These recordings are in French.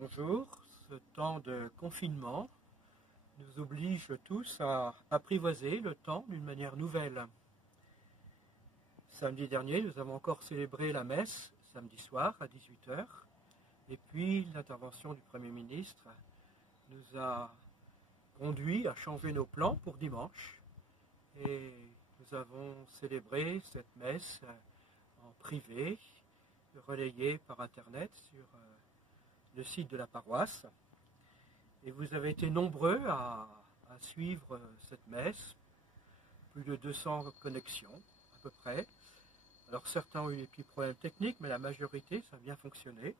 Bonjour, ce temps de confinement nous oblige tous à apprivoiser le temps d'une manière nouvelle. Samedi dernier, nous avons encore célébré la messe, samedi soir à 18 h, et puis l'intervention du Premier ministre nous a conduit à changer nos plans pour dimanche, et nous avons célébré cette messe en privé, relayée par Internet sur le site de la paroisse. Et vous avez été nombreux à suivre cette messe, plus de 200 connexions à peu près. Alors certains ont eu des petits problèmes techniques, mais la majorité, ça a bien fonctionné.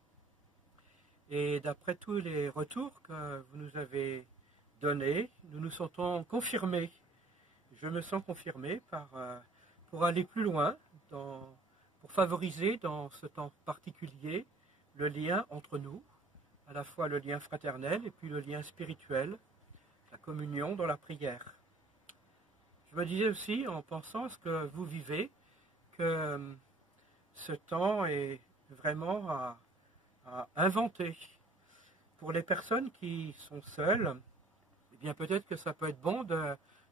Et d'après tous les retours que vous nous avez donnés, nous nous sentons confirmés. Je me sens confirmé pour aller plus loin, pour favoriser dans ce temps particulier le lien entre nous, à la fois le lien fraternel et puis le lien spirituel, la communion dans la prière. Je me disais aussi, en pensant à ce que vous vivez, que ce temps est vraiment à inventer. Pour les personnes qui sont seules, eh bien peut-être que ça peut être bon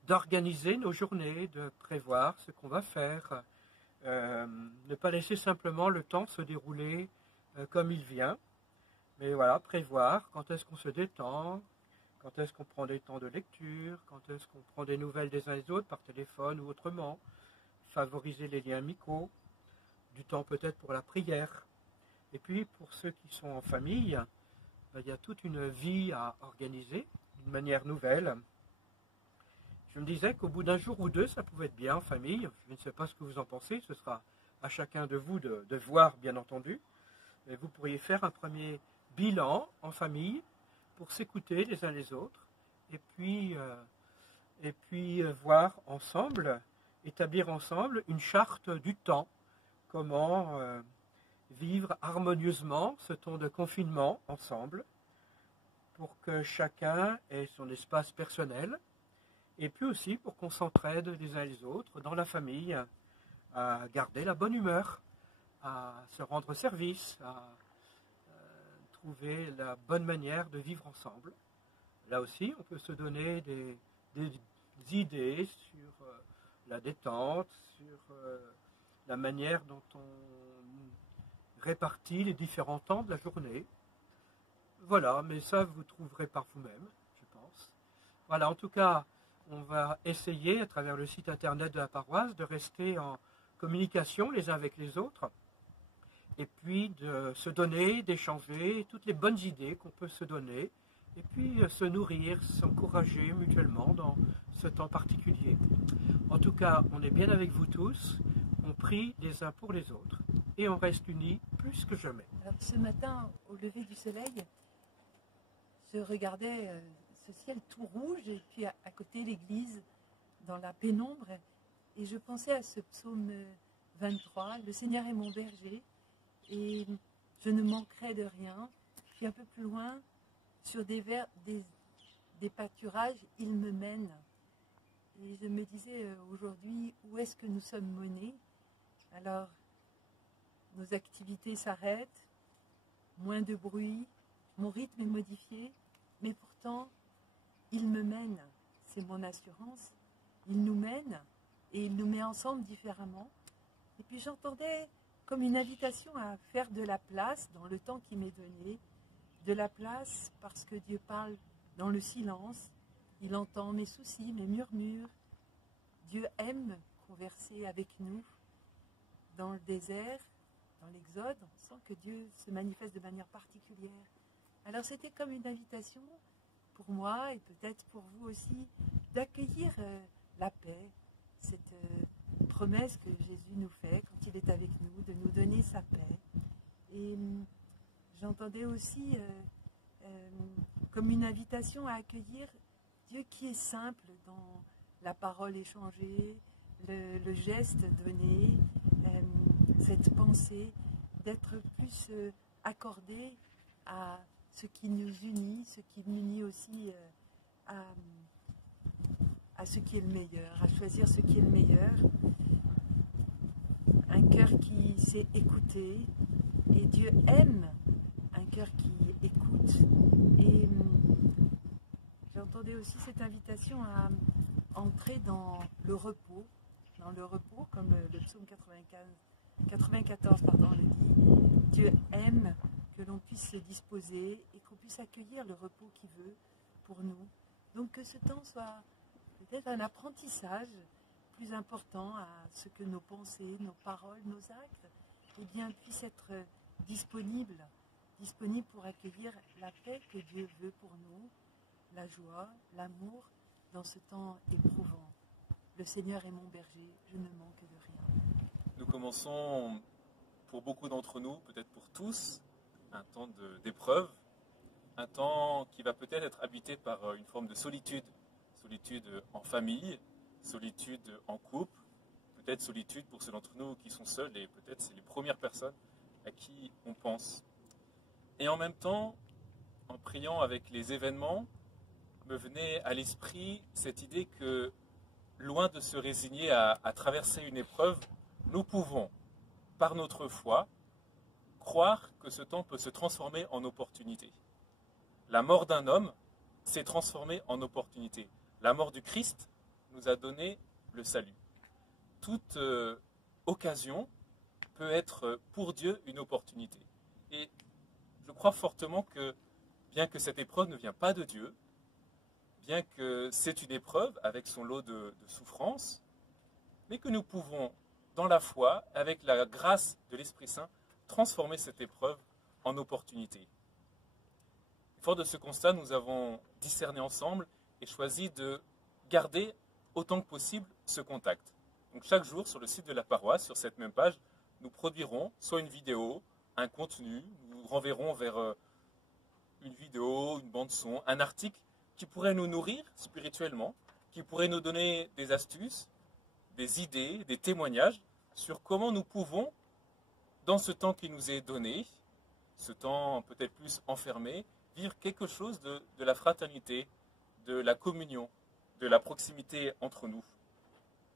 d'organiser nos journées, de prévoir ce qu'on va faire, ne pas laisser simplement le temps se dérouler comme il vient. Mais voilà, prévoir quand est-ce qu'on se détend, quand est-ce qu'on prend des temps de lecture, quand est-ce qu'on prend des nouvelles des uns des autres par téléphone ou autrement, favoriser les liens amicaux, du temps peut-être pour la prière. Et puis pour ceux qui sont en famille, il y a toute une vie à organiser d'une manière nouvelle. Je me disais qu'au bout d'un jour ou deux, ça pouvait être bien en famille. Je ne sais pas ce que vous en pensez, ce sera à chacun de vous de voir bien entendu. Mais vous pourriez faire un premier bilan en famille pour s'écouter les uns les autres et puis voir ensemble, établir ensemble une charte du temps, comment vivre harmonieusement ce temps de confinement ensemble pour que chacun ait son espace personnel et puis aussi pour qu'on s'entraide les uns les autres dans la famille à garder la bonne humeur, à se rendre service, à trouver la bonne manière de vivre ensemble. Là aussi, on peut se donner des idées sur la détente, sur la manière dont on répartit les différents temps de la journée. Voilà, mais ça, vous trouverez par vous-même, je pense. Voilà, en tout cas, on va essayer, à travers le site internet de la paroisse, de rester en communication les uns avec les autres, et puis de se donner, d'échanger toutes les bonnes idées qu'on peut se donner, et puis se nourrir, s'encourager mutuellement dans ce temps particulier. En tout cas, on est bien avec vous tous, on prie les uns pour les autres, et on reste unis plus que jamais. Alors, ce matin, au lever du soleil, je regardais ce ciel tout rouge, et puis à côté l'église, dans la pénombre, et je pensais à ce psaume 23, « Le Seigneur est mon berger », et je ne manquerai de rien. Puis un peu plus loin, sur des pâturages, il me mène. Et je me disais aujourd'hui, où est-ce que nous sommes menés? Alors, nos activités s'arrêtent, moins de bruit, mon rythme est modifié, mais pourtant, il me mène. C'est mon assurance. Il nous mène et il nous met ensemble différemment. Et puis j'entendais comme une invitation à faire de la place dans le temps qui m'est donné, de la place parce que Dieu parle dans le silence, il entend mes soucis, mes murmures. Dieu aime converser avec nous dans le désert, dans l'Exode, on sent que Dieu se manifeste de manière particulière. Alors c'était comme une invitation pour moi et peut-être pour vous aussi d'accueillir la paix, cette promesse que Jésus nous fait quand il est avec nous, de nous donner sa paix. Et j'entendais aussi comme une invitation à accueillir Dieu qui est simple dans la parole échangée, le geste donné, cette pensée, d'être plus accordé à ce qui nous unit, ce qui m'unit aussi à ce qui est le meilleur, à choisir ce qui est le meilleur. Un cœur qui sait écouter, et Dieu aime un cœur qui écoute, aussi cette invitation à entrer dans le repos, comme le psaume 94 le dit. Dieu aime que l'on puisse se disposer et qu'on puisse accueillir le repos qu'il veut pour nous. Donc que ce temps soit peut-être un apprentissage plus important à ce que nos pensées, nos paroles, nos actes, eh bien, puissent être disponibles pour accueillir la paix que Dieu veut pour nous, la joie, l'amour dans ce temps éprouvant. Le Seigneur est mon berger, je ne manque de rien. Nous commençons, pour beaucoup d'entre nous, peut-être pour tous, un temps d'épreuve, un temps qui va peut-être être habité par une forme de solitude, solitude en famille, solitude en couple, peut-être solitude pour ceux d'entre nous qui sont seuls, et peut-être c'est les premières personnes à qui on pense. Et en même temps, en priant avec les événements, me venait à l'esprit cette idée que, loin de se résigner à traverser une épreuve, nous pouvons, par notre foi, croire que ce temps peut se transformer en opportunité. La mort d'un homme s'est transformée en opportunité. La mort du Christ nous a donné le salut. Toute occasion peut être pour Dieu une opportunité. Et je crois fortement que, bien que cette épreuve ne vient pas de Dieu, bien que c'est une épreuve avec son lot de souffrances, mais que nous pouvons, dans la foi, avec la grâce de l'Esprit Saint, transformer cette épreuve en opportunité. Fort de ce constat, nous avons discerné ensemble et choisi de garder autant que possible ce contact. Donc chaque jour, sur le site de la paroisse, sur cette même page, nous produirons soit une vidéo, un contenu, nous renverrons vers une vidéo, une bande-son, un article qui pourrait nous nourrir spirituellement, qui pourrait nous donner des astuces, des idées, des témoignages sur comment nous pouvons, dans ce temps qui nous est donné, ce temps peut-être plus enfermé, vivre quelque chose de la fraternité, de la communion, de la proximité entre nous.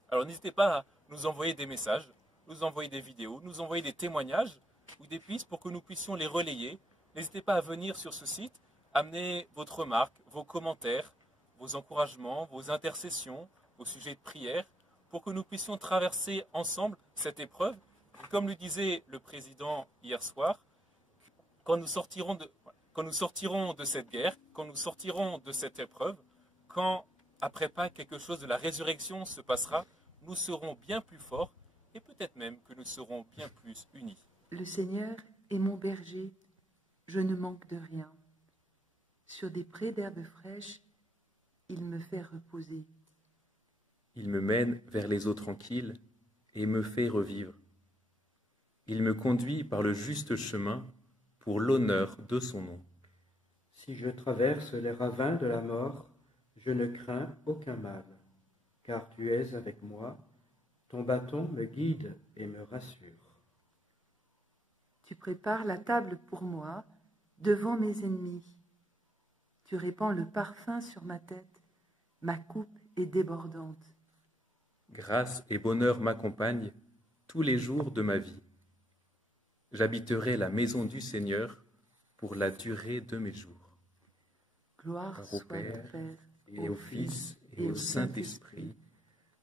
Alors n'hésitez pas à nous envoyer des messages, nous envoyer des vidéos, nous envoyer des témoignages ou des pistes pour que nous puissions les relayer. N'hésitez pas à venir sur ce site, amener votre remarque, vos commentaires, vos encouragements, vos intercessions, vos sujets de prière, pour que nous puissions traverser ensemble cette épreuve. Et comme le disait le président hier soir, quand nous sortirons de cette guerre, quand nous sortirons de cette épreuve, quand après Pâques quelque chose de la résurrection se passera, nous serons bien plus forts et peut-être même que nous serons bien plus unis. Le Seigneur est mon berger, je ne manque de rien. Sur des prés d'herbes fraîches, il me fait reposer. Il me mène vers les eaux tranquilles et me fait revivre. Il me conduit par le juste chemin pour l'honneur de son nom. Si je traverse les ravins de la mort, je ne crains aucun mal, car tu es avec moi, ton bâton me guide et me rassure. Tu prépares la table pour moi, devant mes ennemis. Tu répands le parfum sur ma tête, ma coupe est débordante. Grâce et bonheur m'accompagnent tous les jours de ma vie. J'habiterai la maison du Seigneur pour la durée de mes jours. Gloire soit au Père, et au Fils, et au Saint-Esprit,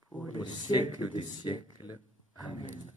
pour les siècles des siècles. Amen.